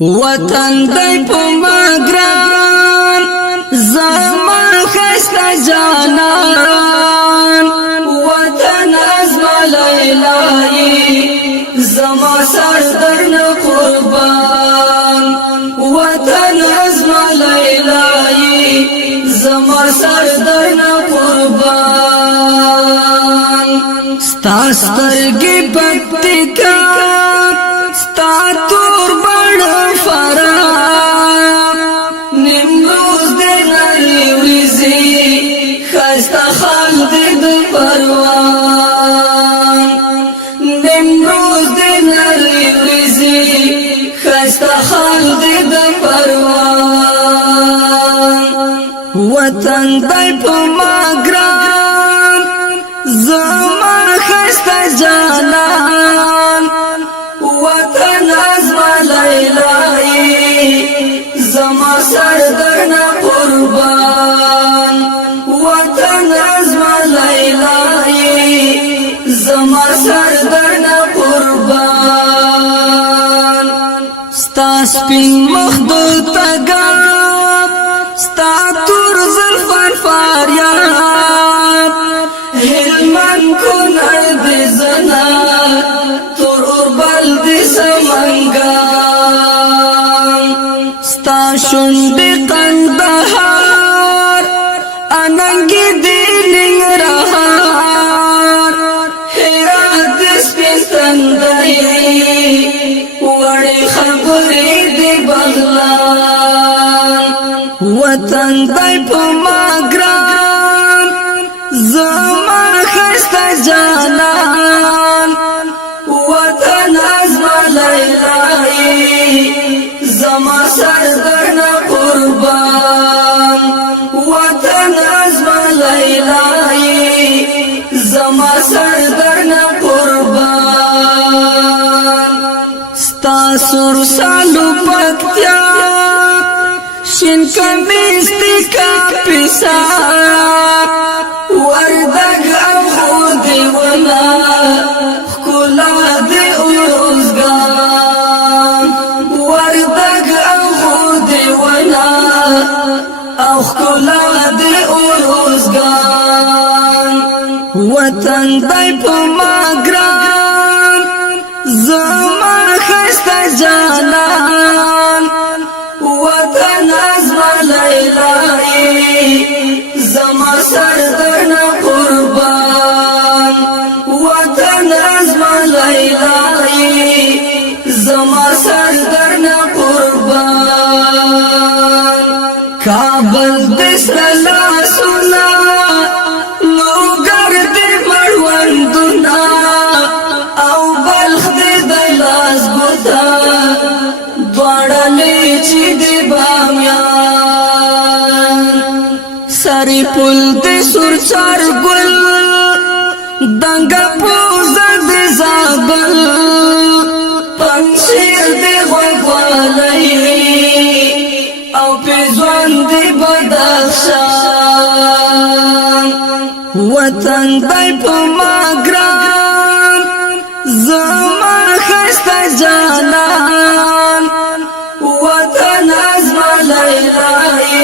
وطن دی په مګران زما خسته جانان وطن ازما لیلای زما سر درن قربان وطن ازما لیلای زما سر درن قربان ستا سترګې پکتیکا ستا تور بڑ فرا نمروز دے نری وریزی خستا خالد دو پروان نمروز دے نری وریزی خستا خالد دو پروان وطن دای پا ماگران زما خستا جانان وطن ازما لیلای زما سر درنا قربان وطن ازما لیلای زما سر درنا قربان ستا سپین مخدو تگاب ستا تور زلفان فاریاد هلمن کنر دی زنا تور اوربل دی سمنگان ستا شنڈی قندهار اننگی دی ننگرهار حیرات دی سپین تندئی وڑی خبری دی بغلان وطن دی پا ماگران زما خسته جانان وطن ازما لیلای زما سر درنا قربان وطن ازما لیلای زما سر درنا قربان ستا سر سالو پکتیا شین کمیستی کا پیسا وردگ او خود ونا خکولا دی اوزگان وردگ او خود ونا او خکولا دی اوزگان وطن دی پا ماگران زما خسته جانان وطن ازما لیلای زما سر درنا قربان وطن ازما لیلای زما سر درنا قربان کابل دسلا سنا لوگر دی مړوندنا او بلخ دی دلاس ګوتا دوړلې چې دی بامیان سری پل دی سرچار گل دنگا پوزا دی زابل پنشیر دی غوگوالی او پیزوان دی بدخشان وطن دی پا ماگران زما خسته جانان وطن ازما لیلای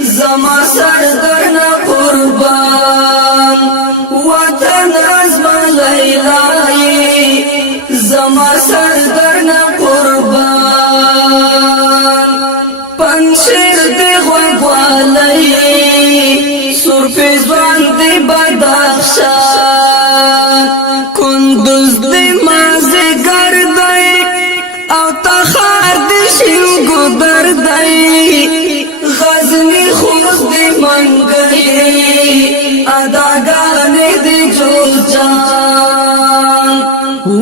زما سر درنا قربان وطن ازما لیلای زما سر درنا قربان پنشیر دی غوگوالی سور پیزوان دی بدخشان کندوز دی مازی گردی او تخار دی شنگو دردی غزنی خوز دی منگئی اداگانی دی جوجان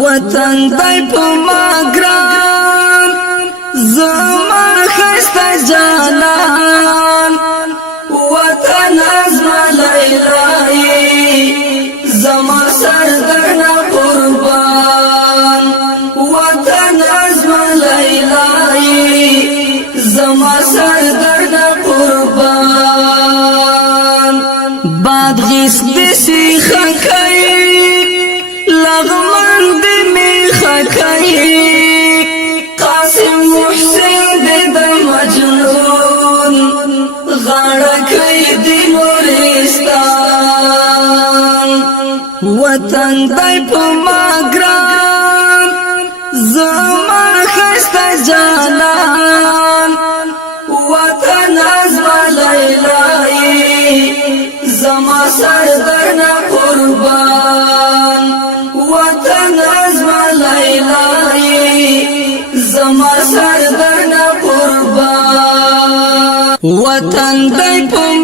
وطن دی پا ماگران زما خسته جانان وطن ازما لیلای زما سر درنا قربان وطن ازما لیلای زما سر درنا قربان باد غیس دسی خکای لغمان دی می خکای قاسم محسن دې د مجنون غاړه کوي د نورستان وطن دای په ما ګران زما خسته جانان وطن ازما لیلای زما سردرنا قربان وطن ازما لیلای زما سردرنا قربان وطن دای په